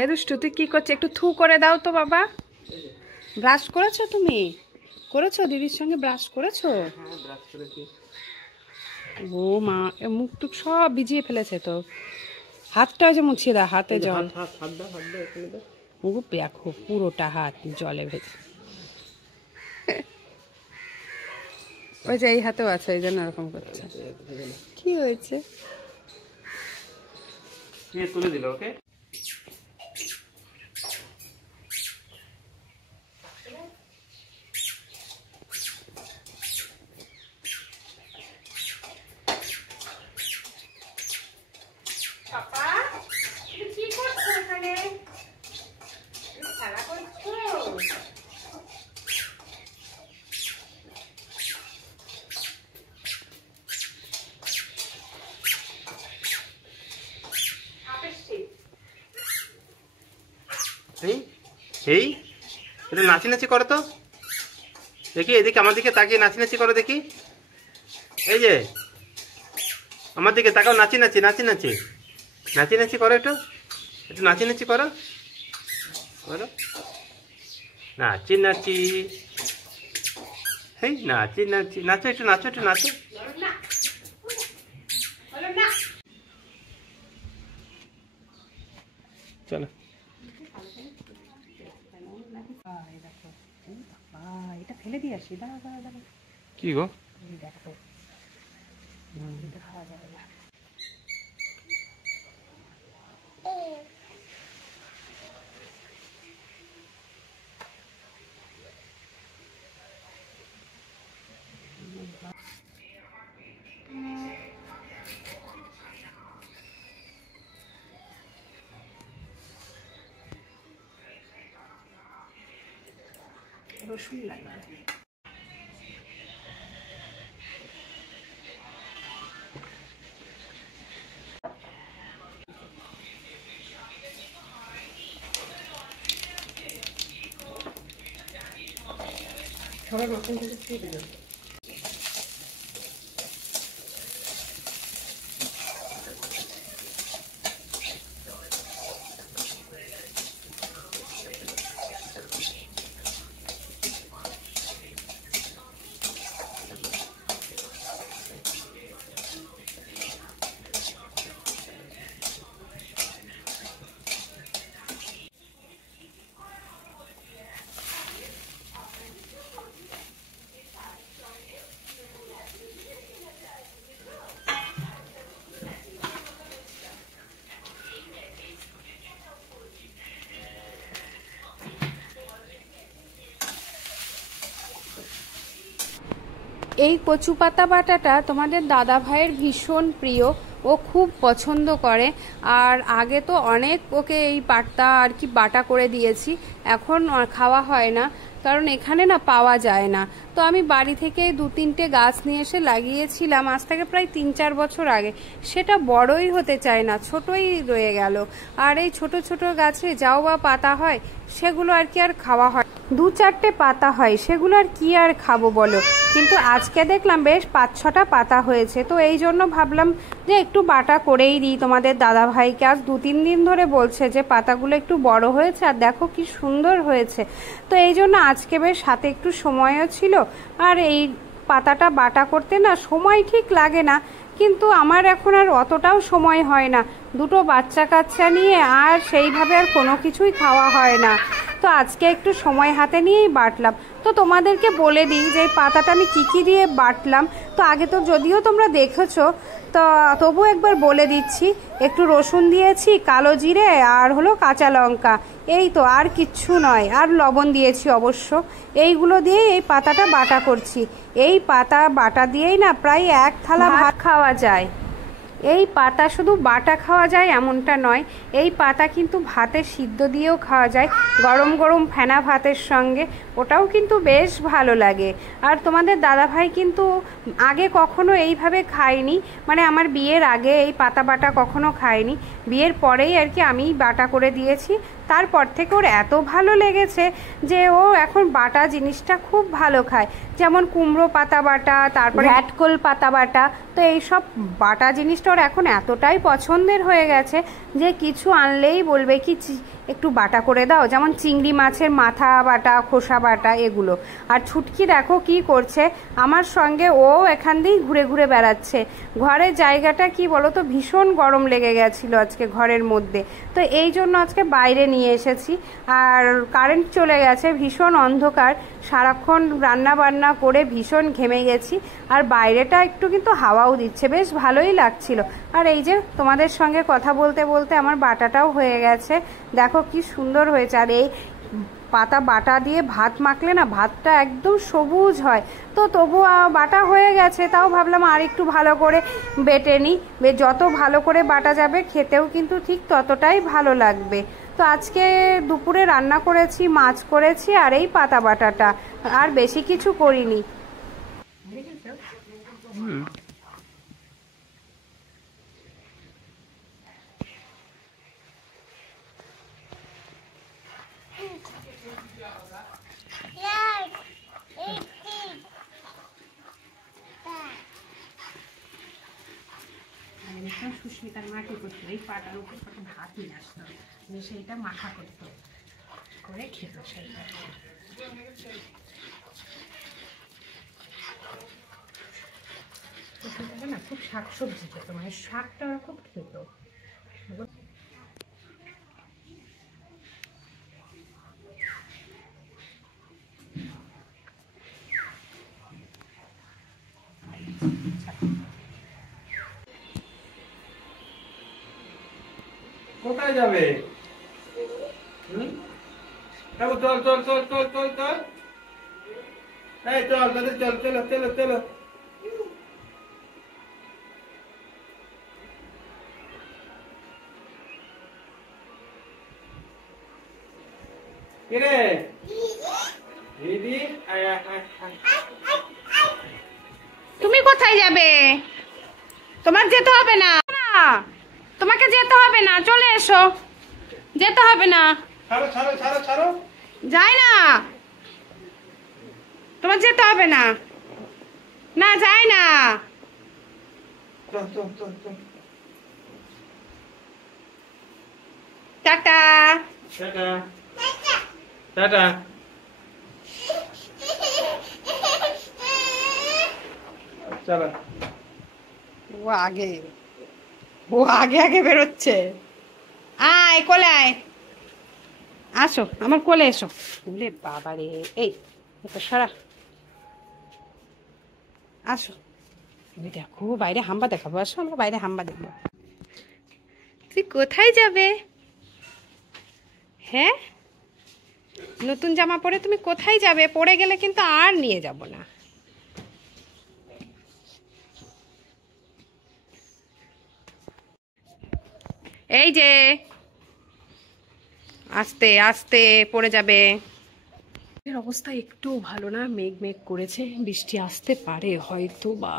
এই দুষ্টু তুই কি করছিস? একটু থু করে দাও তো বাবা। ব্রাশ করেছো তুমি? করেছো? দিদির সঙ্গে ব্রাশ করেছো? হ্যাঁ, ব্রাশ করেছি। ও মা, মুখ টুক সব ভিজিয়ে ফেলেছে তো। হাতটা যে মুছিয়ে দাও, হাতে জল। হাত দাও এখানে দাও। ও দেখো পুরোটা হাত জলে ভেজে। ওই যে এই হাতেও আছে, এই জন্য এরকম করছে। কি হয়েছে? তুলে দিল ওকে। এই এটা নাচি করো তো দেখি, এদিকে আমার দিকে তাকিয়ে নাচি করো দেখি। এই যে আমার দিকে তাকাও, নাচি করো, একটু নাচি করো, নাচি এই নাচো, একটু নাচো। চলো। এটা ফেলে দিয়ে আসি। দাঁড়া। কি গো? দেখো খাওয়া যাবে না। রসুন লাগবে। সবাই রসুন থেকে দিয়ে দেবে। এই কচু পাতা বাটাটা তোমাদের দাদা ভাইয়ের ভীষণ প্রিয়, ও খুব পছন্দ করে। আর আগে তো অনেক ওকে এই পাতা আর কি বাটা করে দিয়েছি, এখন খাওয়া হয় না, কারণ এখানে না পাওয়া যায় না। তো আমি বাড়ি থেকে 2-3টে গাছ নিয়ে এসে লাগিয়েছিলাম আজ থেকে প্রায় 3-4 বছর আগে। সেটা বড়ই হতে চায় না, ছোটই রয়ে গেল। আর এই ছোট ছোট গাছে যাও বা পাতা হয়, সেগুলো আর কি আর খাওয়া হয়। 2-4টে পাতা হয়, সেগুলো আর কি আর খাবো বলো। কিন্তু আজকে দেখলাম বেশ 5-6টা পাতা হয়েছে, তো এই জন্য ভাবলাম যে একটু বাটা করেই দিই তোমাদের দাদা ভাইকে। আজ 2-3 দিন ধরে বলছে যে পাতাগুলো একটু বড় হয়েছে আর দেখো কি সুন্দর হয়েছে। তো এই জন্য আজকে বেশ হাতে একটু সময়ও ছিল। আর এই পাতাটা বাটা করতে না সময় ঠিক লাগে না, কিন্তু আমার এখন আর অতটাও সময় হয় না, 2টো বাচ্চা কাচ্চা নিয়ে আর সেইভাবে আর কোনো কিছুই খাওয়া হয় না। তো আজকে একটু সময় হাতে নিয়েই বাটলাম। তো তোমাদেরকে বলে দিই যে এই পাতাটা আমি কী দিয়ে বাটলাম। তো আগে তো যদিও তোমরা দেখেছো, তো তবু একবার বলে দিচ্ছি। একটু রসুন দিয়েছি, কালো জিরে আর হলো কাঁচা লঙ্কা, এই তো, আর কিচ্ছু নয়। আর লবণ দিয়েছি অবশ্য। এইগুলো দিয়ে এই পাতাটা বাটা করছি। এই পাতা বাটা দিয়েই না প্রায় 1 থালা ভাত খাওয়া যায়। এই পাতা শুধু বাটা খাওয়া যায় এমনটা নয়, এই পাতা কিন্তু ভাতে সিদ্ধ দিয়েও খাওয়া যায়, গরম গরম ফেনা ভাতের সঙ্গে, ওটাও কিন্তু বেশ ভালো লাগে। আর তোমাদের দাদাভাই কিন্তু আগে কখনো এইভাবে খায়নি, মানে আমার বিয়ের আগে এই পাতা বাটা কখনো খায়নি। বিয়ের পরেই আর কি আমি বাটা করে দিয়েছি, তারপর থেকে ওর এত ভালো লেগেছে যে ও এখন বাটা জিনিসটা খুব ভালো খায়। যেমন কুমড়ো পাতা বাটা, তারপরে ঘ্যাটকোল পাতা বাটা। তো এইসব বাটা জিনিসটা ওর এখন এতটাই পছন্দের হয়ে গেছে যে কিছু আনলেই বলবে কি একটু বাটা করে দাও, যেমন চিংড়ি মাছের মাথা বাটা, খোসা বাটা এগুলো। আর ছুটকি দেখো কি করছে আমার সঙ্গে, ও এখান দিয়েই ঘুরে ঘুরে বেড়াচ্ছে। ঘরের জায়গাটা কি বলো তো, ভীষণ গরম লেগে গেছিলো আজকে ঘরের মধ্যে, তো এই জন্য আজকে বাইরে নিয়ে এসেছি। আর কারেন্ট চলে গেছে, ভীষণ অন্ধকার, সারাক্ষণ রান্না বান্না করে ভীষণ ঘেমে গেছি। আর বাইরেটা একটু কিন্তু হাওয়াও দিচ্ছে, বেশ ভালোই লাগছিল। আর এই যে তোমাদের সঙ্গে কথা বলতে বলতে আমার বাটাটাও হয়ে গেছে, দেখো কি সুন্দর হয়েছে। আর এই পাতা বাটা দিয়ে ভাত মাখলে না ভাতটা একদম সবুজ হয়। তো তবু বাটা হয়ে গেছে, তাও ভাবলাম আর একটু ভালো করে বেটে নিই, যত ভালো করে বাটা যাবে খেতেও কিন্তু ঠিক ততটাই ভালো লাগবে। তো আজকে দুপুরে রান্না করেছি, মাছ করেছি আর এই পাতা বাটাটা, আর বেশি কিছু করিনি। সুস্মিতার মা কি করতো, এই পাটার উপর ভাত নিয়ে আসতো, সেইটা মাখা করতো, করে খেত। সেইটা না খুব শাকসবজি খেত, মানে শাকটা খুব খেত। কোথায় যাবে? চল চল চল চল চল চল চল, এই চল চল চলো চলো চলো। কিরে দিদি, তুমি কোথায় যাবে? তোমার যেতে হবে না, তোমাকে যেতে হবে না, চলে এসো, যেতে হবে না। ছাড়ো ছাড়ো ছাড়ো ছাড়ো, যাই না, তোমার যেতে হবে না, না যাই না। Tata tata tata. চলো, ও আগে আগে বেরোচ্ছে। আয় কোলে আয়, আসো আমার কোলে এসো। বলে বাবা রে, এই সরা, আসো। দেখো বাইরে হাম্বা দেখাবো, আসো আমরা বাইরে হাম্বা দেখবো। তুই কোথায় যাবে? হ্যাঁ, নতুন জামা পরে তুমি কোথায় যাবে? পরে গেলে কিন্তু আর নিয়ে যাব না। এই যে আস্তে আস্তে পড়ে যাবে। এর অবস্থা একটু ভালো না, মেঘ মেঘ করেছে, বৃষ্টি আসতে পারে হয়তো বা।